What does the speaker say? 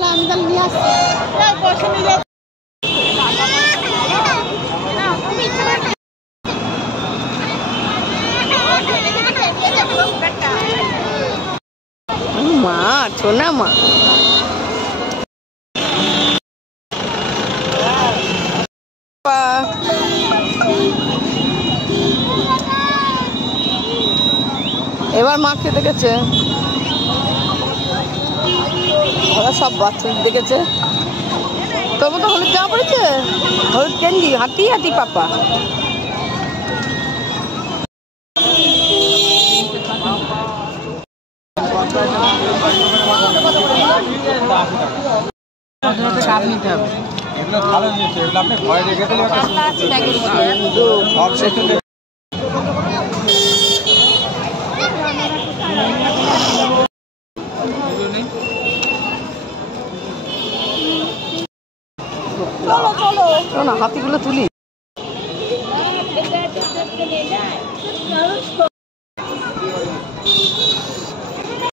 তাহলে আমি তাহলে নিয়ে আসছি। মা ছোনা মা এবার মা খেতে গেছে, ওরা সব বাচ্চাদের দেখেছে। তবু তো হলুদ জামা পড়েছে, হলুদ গেঞ্জি, হাঁটি হাঁটি পাপা। চাপ নিতে হবে, এগুলো ভালো জিনিস, এগুলো আপনি ভয় রেখে দিলে চলো চলো না, হাতিগুলো তুলি।